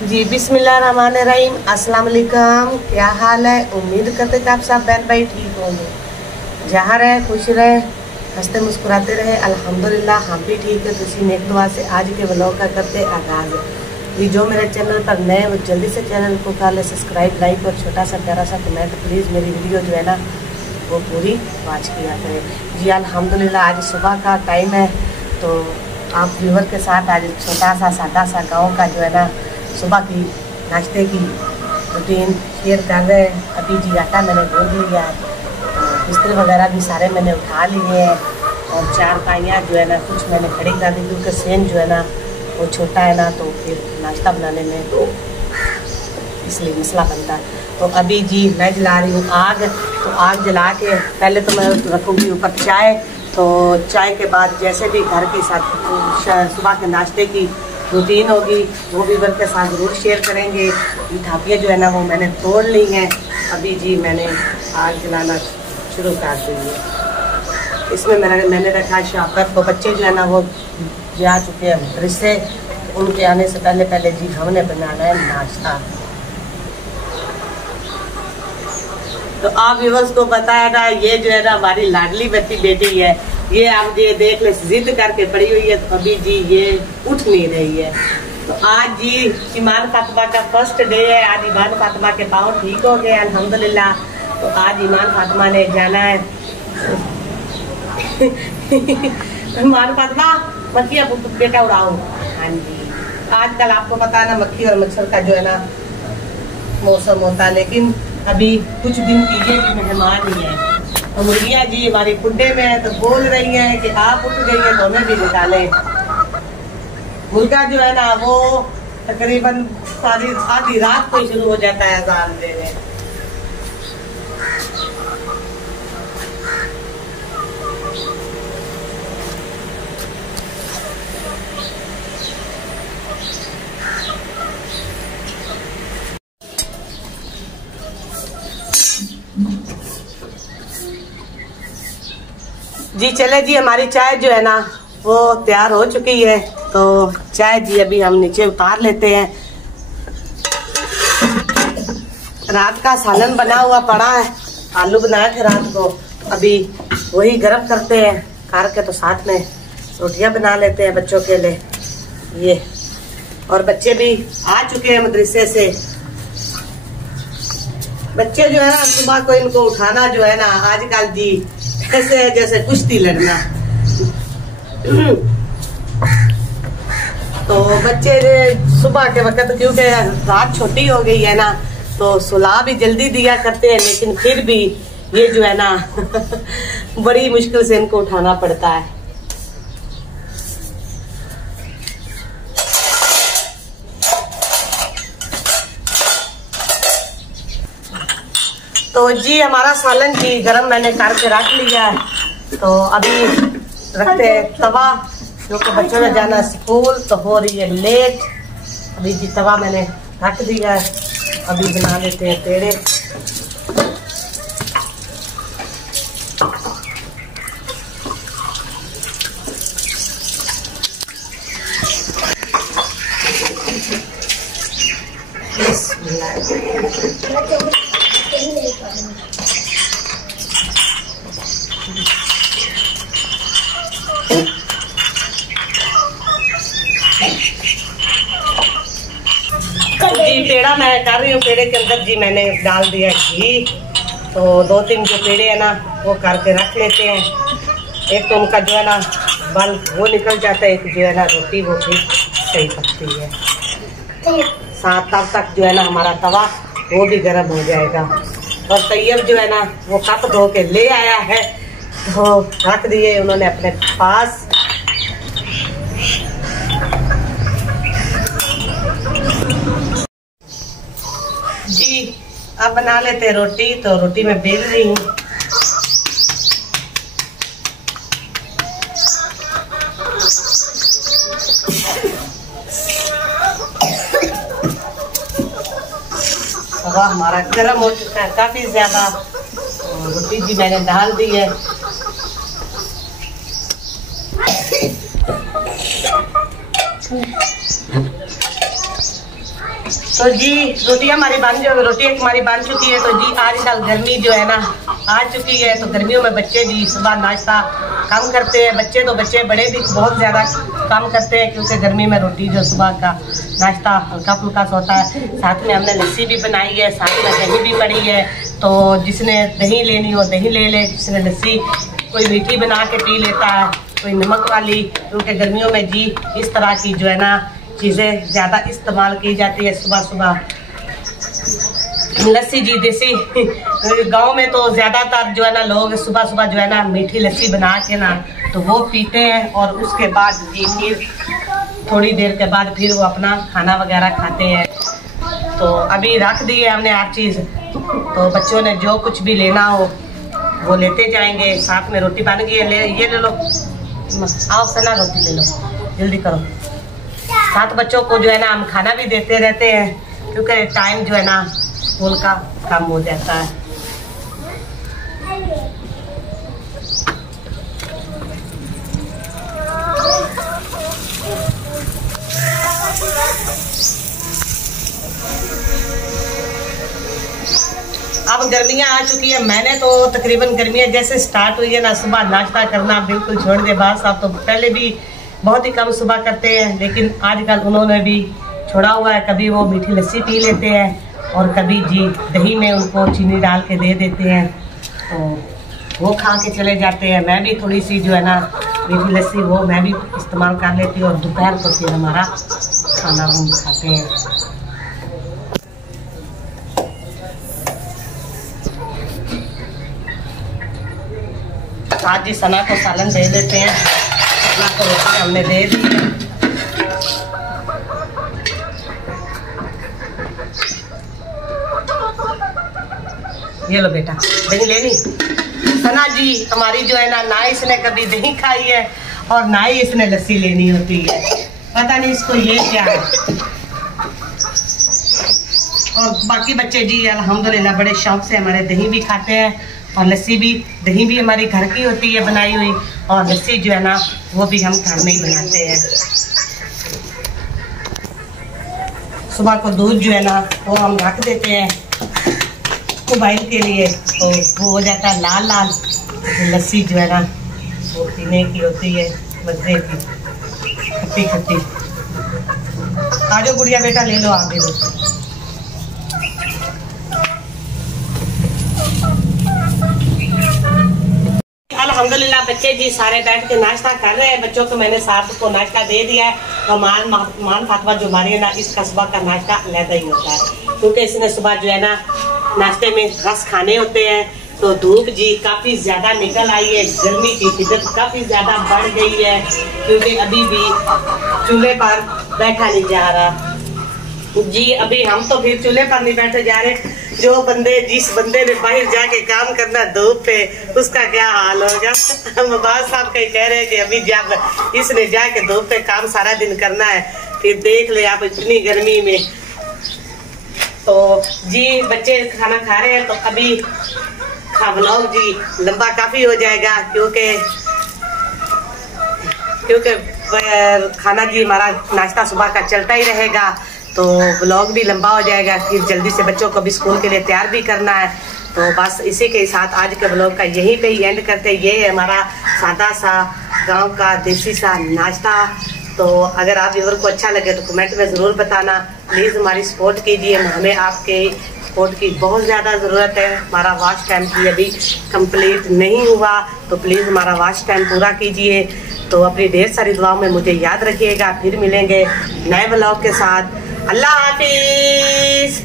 जी बिस्मिल्लाहिर्रहमानिर्रहीम, अस्सलाम वालेकुम। क्या हाल है? उम्मीद करते कि आप सब बहन भाई ठीक होंगे, जहाँ रहे खुश रहे, हंसते मुस्कुराते रहे। अल्हम्दुलिल्लाह हम भी ठीक है। तो इसी नेक दुआ से आज के व्लॉग का करते आगाज़। ये जो मेरे चैनल पर नए वो जल्दी से चैनल को कर ले सब्सक्राइब, लाइक और छोटा सा प्यारा सा कमेंट। प्लीज़ मेरी वीडियो जो है ना वो पूरी वॉच किया करें। जी अल्हम्दुलिल्लाह आज सुबह का टाइम है, तो आप व्यूवर के साथ आज छोटा सा सादा सा गाँव का जो है ना सुबह की नाश्ते की रूटीन शेयर कर रहे हैं। अभी जी आटा मैंने गूंद लिया है, तो बिस्तर वगैरह भी सारे मैंने उठा लिए हैं, और चार पाइयाँ जो है ना कुछ मैंने खड़ी कर दी, क्योंकि सेन जो है ना वो छोटा है ना, तो फिर नाश्ता बनाने में तो इसलिए मसला बनता है। तो अभी जी मैं जला रही हूँ आग। तो आग जला के पहले तो मैं रखूँगी ऊपर चाय। तो चाय के बाद जैसे भी घर के साथ सुबह के नाश्ते की रूटीन होगी वो भी घर के साथ ज़रूर शेयर करेंगे। थापियाँ जो है ना वो मैंने तोड़ ली हैं। अभी जी मैंने आग जलाना शुरू कर दी है। इसमें मैंने रखा शाकर। तो बच्चे जो है ना वो जा चुके हैं मदरसे, उनके आने से पहले जी हमने बनाना है नाश्ता। तो आप व्यूअर्स को बताया ना, ये जो है ना हमारी लाडली बेटी है, ये आप ये देख ले जिद करके पड़ी हुई है। तो अभी जी ये उठ नहीं रही है। तो आज जी ईमान फातिमा का फर्स्ट डे है। आज ईमान फातिमा के पाँव ठीक हो गए अल्हम्दुलिल्लाह। तो आज ईमान फातिमा ने जाना है ईमान फातिमा मक्खियाँ बेटा उड़ाओ। हाँ जी, आजकल आपको पता है ना मक्खी और मच्छर का जो है ना मौसम होता है, लेकिन अभी कुछ दिन कीजिए कि मेहमान ही है। तो मुर्गियाँ जी हमारी खुड्डे में है, तो बोल रही हैं कि आप उठ गई हैं तो हमें भी निकालें। मुर्गा जो है ना वो तकरीबन सारी आधी रात को शुरू हो जाता है अज़ान देने। जी चले जी, हमारी चाय जो है ना वो तैयार हो चुकी है। तो चाय जी अभी हम नीचे उतार लेते हैं। रात का सालन बना हुआ पड़ा है, आलू बनाए थे रात को, अभी वही गरम करते हैं करके, तो साथ में रोटियां बना लेते हैं बच्चों के लिए ये। और बच्चे भी आ चुके हैं मदरसे से। बच्चे जो है ना सुबह को इनको उठाना जो है ना आजकल जी ऐसे जैसे कुश्ती लड़ना। तो बच्चे सुबह के वक्त क्योंकि रात छोटी हो गई है ना, तो सुला भी जल्दी दिया करते हैं, लेकिन फिर भी ये जो है ना बड़ी मुश्किल से इनको उठाना पड़ता है। तो जी हमारा सालन जी गरम मैंने करके रख लिया है। तो अभी रखते हैं तवा, क्योंकि बच्चों ने जाना स्कूल, तो हो रही है लेट। अभी जी तवा मैंने रख दिया है, अभी बना लेते हैं पेड़े। जी पेड़ा मैं कर रही हूँ। पेड़े के अंदर जी मैंने डाल दिया घी। तो 2-3 जो पेड़े है ना वो करके रख लेते हैं। एक तो उनका जो है ना बल वो निकल जाता है, एक जो है ना रोटी वो भी सही पकती है। साथ तब तक जो है ना हमारा तवा वो भी गर्म हो जाएगा। और तैयब जो है ना वो कप धो के ले आया है, तो रख दिए उन्होंने अपने पास। जी अब बना लेते हैं रोटी। तो रोटी मैं बेल रही हूँ। तवा हमारा गर्म हो चुका है काफी ज्यादा। रोटी जी मैंने डाल दी है। तो जी रोटी हमारी बन चुकी है। तो जी आजकल गर्मी जो है ना आ चुकी है, तो गर्मियों में बच्चे जी सुबह नाश्ता कम करते हैं। बच्चे बड़े भी बहुत ज़्यादा कम करते हैं, क्योंकि गर्मी में रोटी जो सुबह का नाश्ता हल्का फुल्का सा होता है। साथ में हमने लस्सी भी बनाई है, साथ में दही भी पड़ी है। तो जिसने दही लेनी हो दही ले ले, जिसने लस्सी कोई मीठी बना के पी लेता है, कोई नमक वाली, क्योंकि गर्मियों में जी इस तरह की जो है ना चीज़ें ज़्यादा इस्तेमाल की जाती है। सुबह सुबह लस्सी जी देसी गांव में तो ज़्यादातर जो है ना लोग सुबह सुबह जो है ना मीठी लस्सी बना के ना तो वो पीते हैं, और उसके बाद जी फिर थोड़ी देर के बाद फिर वो अपना खाना वगैरह खाते हैं। तो अभी रख दी है हमने हर चीज़, तो बच्चों ने जो कुछ भी लेना हो वो लेते जाएंगे। साथ में रोटी बन गई है, ये ले लो, आओ सना रोटी ले लो, जल्दी करो। साथ बच्चों को जो है ना हम खाना भी देते रहते हैं, क्योंकि टाइम जो है ना स्कूल का कम हो जाता है। अब गर्मियाँ आ चुकी है, मैंने तो तकरीबन गर्मियाँ जैसे स्टार्ट हुई है ना सुबह नाश्ता करना बिल्कुल छोड़ दे। बात साहब तो पहले भी बहुत ही कम सुबह करते हैं, लेकिन आजकल उन्होंने भी छोड़ा हुआ है। कभी वो मीठी लस्सी पी लेते हैं और कभी जी दही में उनको चीनी डाल के दे देते हैं, तो वो खा के चले जाते हैं। मैं भी थोड़ी सी जो है ना मीठी लस्सी वो मैं भी इस्तेमाल कर लेती हूँ, और दोपहर को फिर हमारा खाना हम खाते हैं। आज जी सना को सालन दे देते हैं, सना को रोटी हमने दे दी है। ये लो बेटा दही लेनी। सना जी हमारी जो है ना इसने कभी दही खाई है और ना ही इसने लस्सी लेनी होती है, पता नहीं इसको ये क्या है। और बाकी बच्चे जी अल्हम्दुलिल्लाह बड़े शौक से हमारे दही भी खाते हैं, और लस्सी भी, दही भी हमारी घर की होती है बनाई हुई, और लस्सी जो है ना वो भी हम घर में ही बनाते हैं। सुबह को दूध जो है ना वो हम रख देते हैं उबाइल के लिए, तो वो हो जाता है लाल लाल। तो लस्सी जो है ना वो पीने की होती है, मजे की, खट्टी खट्टी। आ जाओ गुड़िया बेटा ले लो आप भी रोटी। अल्हम्दुलिल्लाह बच्चे जी सारे बैठ के नाश्ता कर रहे हैं। बच्चों को मैंने साथ को नाश्ता दे दिया है, और मान फातिमा जो हमारी है ना इसका सुबह का नाश्ता अलग ही होता है, क्योंकि इसने सुबह जो है ना नाश्ते में रस खाने होते हैं। तो धूप जी काफ़ी ज़्यादा निकल आई है, गर्मी की शिद्दत काफ़ी ज़्यादा बढ़ गई है, क्योंकि अभी भी चूल्हे पर बैठा नहीं जा रहा जी। अभी हम तो फिर चूल्हे पर नहीं बैठे जा रहे। जिस बंदे ने बाहर जाके काम करना धूप पे, उसका क्या हाल होगा। हम बात साहब कहीं कह रहे हैं कि अभी जब इसने जाके धूप पे काम सारा दिन करना है, फिर देख ले आप इतनी गर्मी में। तो जी बच्चे खाना खा रहे हैं, तो अभी व्लॉग जी लंबा काफी हो जाएगा, क्योंकि खाना जी हमारा नाश्ता सुबह का चलता ही रहेगा, तो व्लॉग भी लंबा हो जाएगा। फिर जल्दी से बच्चों को भी स्कूल के लिए तैयार भी करना है। तो बस इसी के साथ आज के व्लॉग का यहीं पे ही एंड करते हैं। ये है हमारा सादा सा गांव का देसी सा नाश्ता। तो अगर आप व्यूअर को अच्छा लगे तो कमेंट में ज़रूर बताना। प्लीज़ हमारी सपोर्ट कीजिए, हमें आपके सपोर्ट की बहुत ज़्यादा ज़रूरत है। हमारा वॉच टाइम भी अभी कंप्लीट नहीं हुआ, तो प्लीज़ हमारा वॉच टाइम पूरा कीजिए। तो अपनी ढेर सारी दुआओं में मुझे याद रखिएगा। फिर मिलेंगे नए व्लॉग के साथ। अल्लाह हाफिज़।